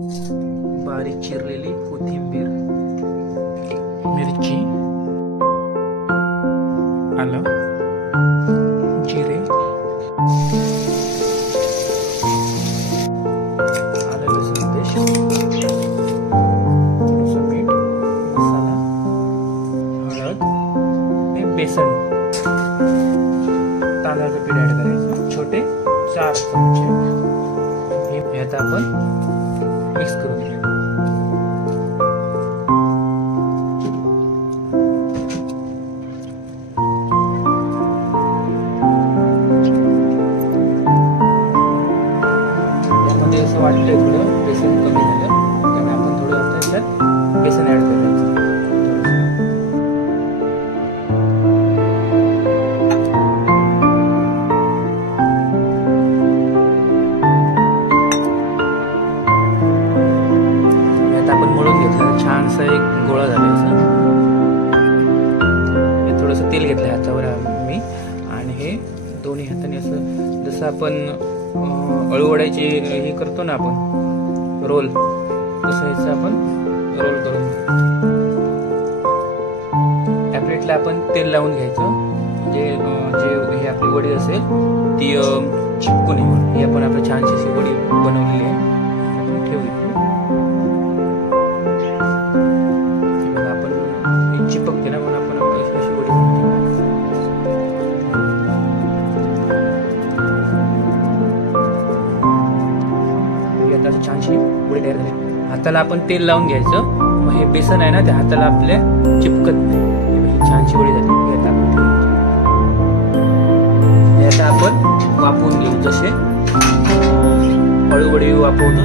बारीक चिरलेली कोथिंबीर, मिरची, आलं, जिरे, आलं लसूण पेस्ट, मीठ, मसाला, हळद आणि बेसन, तांदळाचं पीठ ऍड करायचं छोटे 4 चमचे। हे आता आपण मिक्स करून घेऊ। यामध्ये असं वाटतंय थोडं बेसन कमी झालं, त्यामुळे आपण थोडं आता याच्यात बेसन ऍड करायचं। आपण मळून घेतलं, छानसा एक गोळा झाला असं। हे थोडंसं तेल घेतलं हातावर मी, आणि हे दोन्ही हाताने असं जसं आपण अळूवड्याची हे करतो ना आपण रोल, तसं ह्याचं आपण रोल करून त्या प्लेटला आपण तेल लावून घ्यायचं, म्हणजे जे हे आपली वडी असेल ती चिपकू नये म्हणून। ही आपण आपली छानशी अशी वडी बनवलेली आहे, आपण ठेवली। चिपकते ना म्हणून आपण अशी वडी आता छानशी वडी तयार झाली। हाताला आपण तेल लावून घ्यायचं, मग हे बेसन आहे ना ते हाताला आपल्या चिपकत नाही। छानशी वडी झाली, आता आपण वाफवून घेऊ, जसे अळू वडी वाफवतो